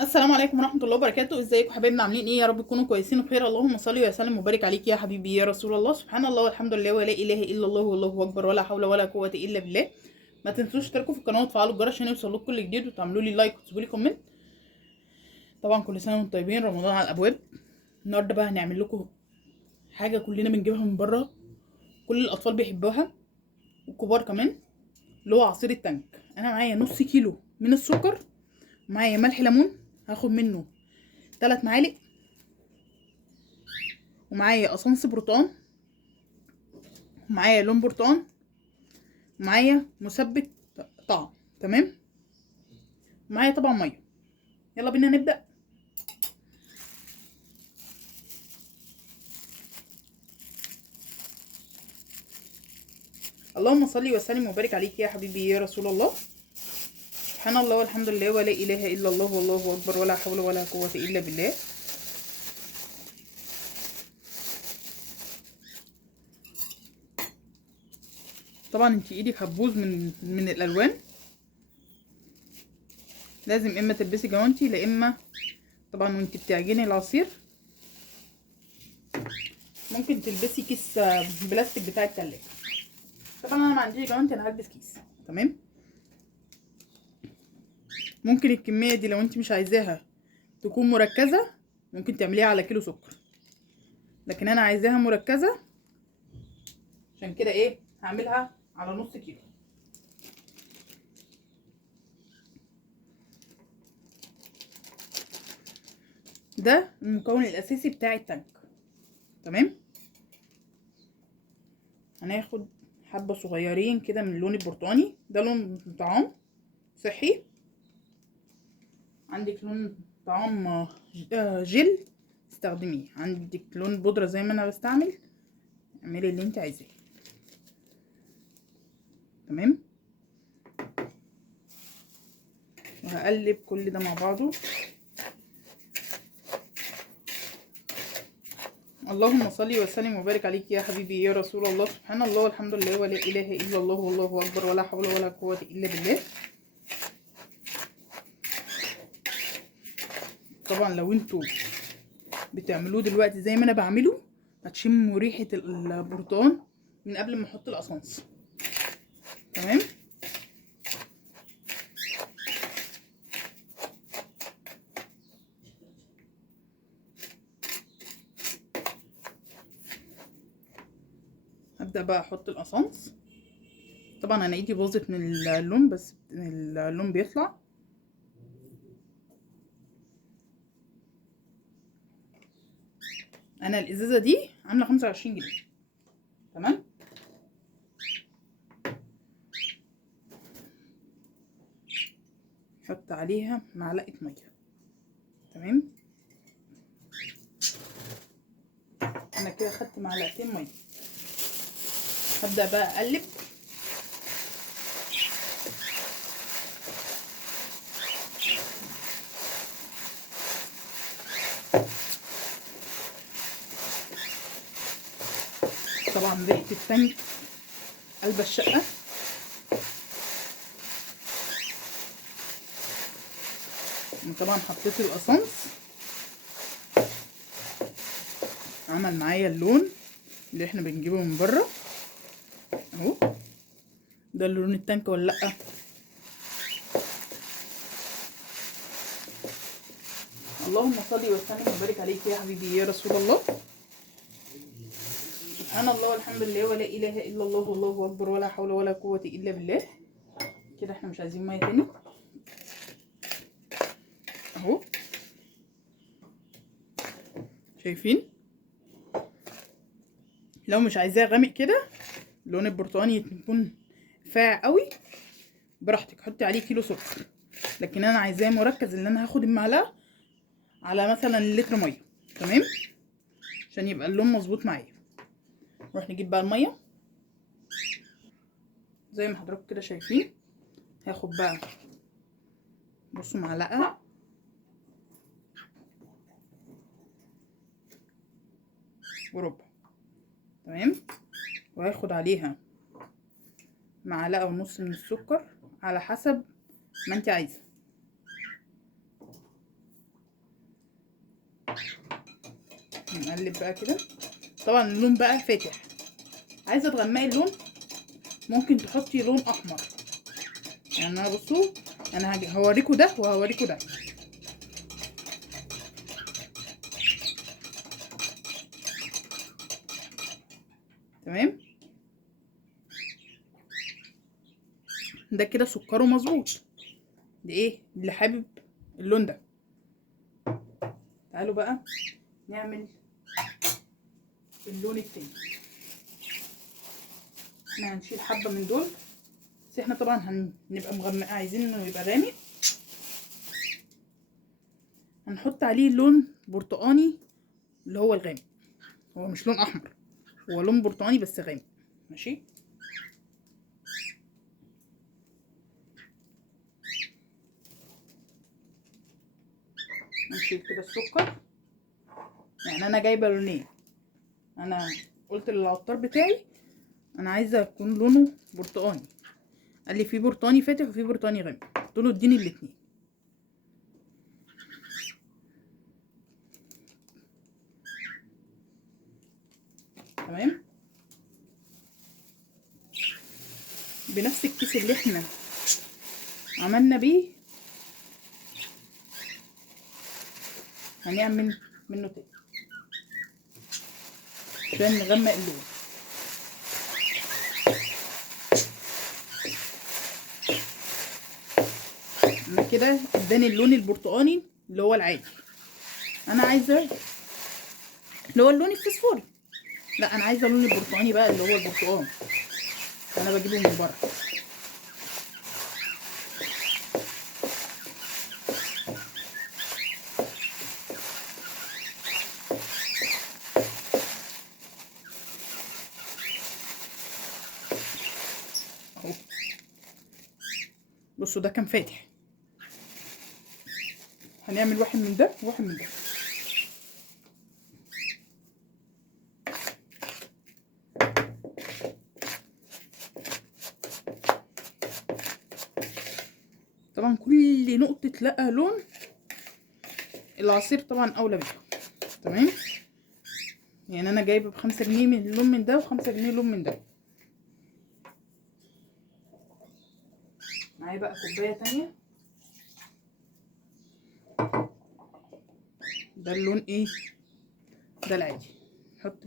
السلام عليكم ورحمة الله وبركاته. ازيكم حبايبنا؟ عاملين ايه؟ يا رب تكونوا كويسين بخير. اللهم صل وسلم وبارك عليك يا حبيبي يا رسول الله. سبحان الله والحمد لله ولا اله الا الله والله اكبر ولا حول ولا قوة الا بالله. ما تنسوش تشتركوا في القناة وتفعلوا الجرس عشان يوصلكوا كل جديد، وتعملوا لي لايك وتسيبوا لي كومنت. طبعا كل سنة وانتم طيبين، رمضان على الابواب. النهارده بقى هنعمل لكم حاجة كلنا بنجيبها من بره، كل الاطفال بيحبوها والكبار كمان، اللي هو عصير التانك. انا معايا نص كيلو من السكر، معايا ملح ليمون هاخد منه 3 معالق، ومعايا قصنص برتقان، ومعايا لون برتقان، ومعايا مثبت طعم. تمام. ومعايا طبعا ميه. يلا بينا نبدأ. اللهم صل وسلم وبارك عليك يا حبيبي يا رسول الله. سبحان الله والحمد لله ولا اله الا الله والله اكبر ولا حول ولا قوة الا بالله. طبعا انت ايدك هتبوظ من الالوان. لازم اما تلبسي جوانتي، لا اما طبعا وانت بتعجني العصير ممكن تلبسي كيس بلاستيك بتاع التلاجة. طبعا انا ما عنديش جوانتي، انا هلبس كيس. تمام. ممكن الكمية دي لو انت مش عايزاها تكون مركزة ممكن تعمليها على كيلو سكر، لكن انا عايزاها مركزة، عشان كده ايه هعملها على نص كيلو. ده المكون الاساسي بتاع التانك. تمام. هناخد حبة صغيرين كده من اللون البرتقاني، ده لون طعام صحي. عندك لون طعام جل استخدميه، عندك لون بودرة زي ما انا بستعمل، اعملي اللي انت عايزاه. تمام. وهقلب كل ده مع بعضه. اللهم صل وسلم وبارك عليك يا حبيبي يا رسول الله. سبحان الله والحمد لله ولا اله الا الله والله اكبر ولا حول ولا قوة الا بالله. طبعا لو انتوا بتعملوه دلوقتي زي ما انا بعمله هتشموا ريحة البرتقال من قبل ما احط القصنص. تمام. هبدأ بقى احط القصنص. طبعا انا ايدي باظت من اللون، بس اللون بيطلع. انا الازازة دي عاملة 25 جنيه. تمام. حط عليها معلقة مية. تمام. انا كده خدت معلقتين مية. هبدأ بقى اقلب. طبعا ريحة التانك قلب الشقة. طبعا حطيت القصنص، عمل معايا اللون اللي احنا بنجيبه من بره اهو. ده لون التانك ولا لا؟ اللهم صل وسلم وبارك عليك يا حبيبي يا رسول الله. سبحان الله والحمد لله ولا اله الا الله والله اكبر ولا حول ولا قوة الا بالله. كده احنا مش عايزين ميه تاني اهو. شايفين؟ لو مش عايزاه غامق كده، اللون البرتقاني يكون فاقع قوي، براحتك حطي عليه كيلو سكر. لكن انا عايزاه مركز، اللي انا هاخد المعلقه على مثلا لتر ميه. تمام. عشان يبقى اللون مظبوط معايا. نروح نجيب بقى الميه زي ما حضراتكم كده شايفين. هاخد بقى بصوا معلقه وربع. تمام. وهاخد عليها معلقه ونص من السكر على حسب ما انت عايزه. نقلب بقى كده. طبعا اللون بقى فاتح، عايزه تغمقي اللون ممكن تحطي لون احمر. يعني انا بصوا، انا هوريكوا ده وهوريكوا ده. تمام، ده كده سكره مظبوط. ده ايه اللي حابب اللون ده. تعالوا بقى نعمل اللون التاني. احنا هنشيل حبه من دول، بس احنا طبعا هنبقى مغمقه، عايزين انه يبقى غامق. هنحط عليه لون برتقاني اللي هو الغامق، هو مش لون احمر، هو لون برتقاني بس غامق. ماشي، نشيل كده السكر. يعني انا جايبه لونين، انا قلت للعطار بتاعي انا عايزه يكون لونه برتقاني، قال لي في برتقاني فاتح وفي برتقاني غامق، قلت له اديني الاتنين. تمام، بنفس الكيس اللي احنا عملنا بيه هنعمل منه تاني عشان نغمق اللون. انا كده اداني اللون البرتقاني اللي هو العادي، انا عايزه اللي هو اللون الفسفوري، لا انا عايزه اللون البرتقاني بقى اللي هو البرتقاني، انا بجيبه من بره. اهو بصوا ده كان فاتح، هنعمل واحد من ده وواحد من ده. طبعا كل نقطة لقى لون العصير طبعا اولى بيها. تمام، يعني انا جايبه ب5 جنيه من لون من ده و5 جنيه لون من ده. معايا بقى كوبايه تانية، ده اللون ايه ده العادي، نحط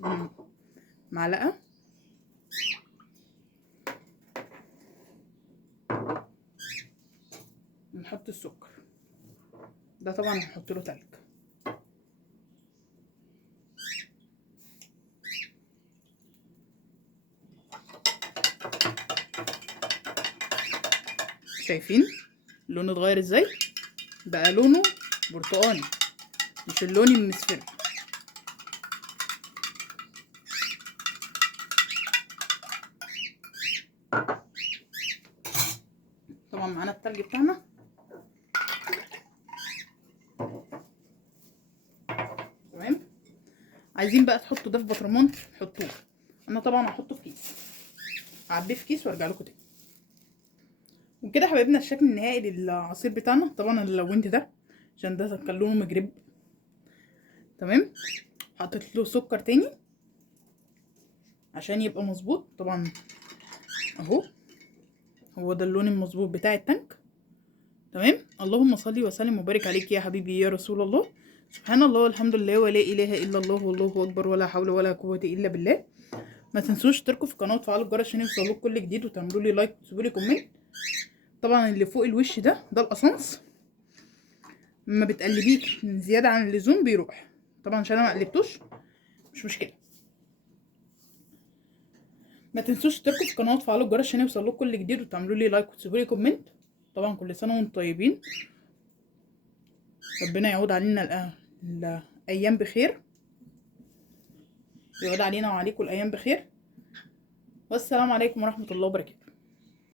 معلقه ونحط السكر، ده طبعا هنحط له تلج. شايفين لونه اتغير ازاي؟ بقى لونه برتقاني مش اللون المصفر. طبعا معانا التلج بتاعنا. تمام، عايزين بقى تحطوا ده في بطرمان حطوه، انا طبعا هحطه في كيس، اعبيه في كيس وارجع لكم تاني. وكده حبايبنا الشكل النهائي للعصير بتاعنا. طبعا انا لونت ده عشان ده كان لونه مجرب. تمام، حطيت له سكر تاني عشان يبقى مظبوط. طبعا اهو هو ده اللون المظبوط بتاع التانك. تمام، اللهم صل وسلم وبارك عليك يا حبيبي يا رسول الله. سبحان الله والحمد لله ولا اله الا الله والله اكبر ولا حول ولا قوه الا بالله. ما تنسوش تشتركوا في القناه وتفعلوا الجرس عشان يوصلكوا كل جديد، وتعملوا لي لايك وتسيبوا لي كومنت. طبعا اللي فوق الوش ده القصنص، لما بتقلبيه زياده عن اللزوم بيروح، طبعا عشان انا ما قلبتوش مش مشكله. ما تنسوش تشتركوا في القناه وتفعلوا الجرس عشان يوصلكوا كل جديد، وتعملوا لي لايك وتسيبوا لي كومنت. طبعا كل سنه وانتم طيبين، ربنا يعود علينا الايام بخير، يعود علينا وعليكم الايام بخير، والسلام عليكم ورحمه الله وبركاته.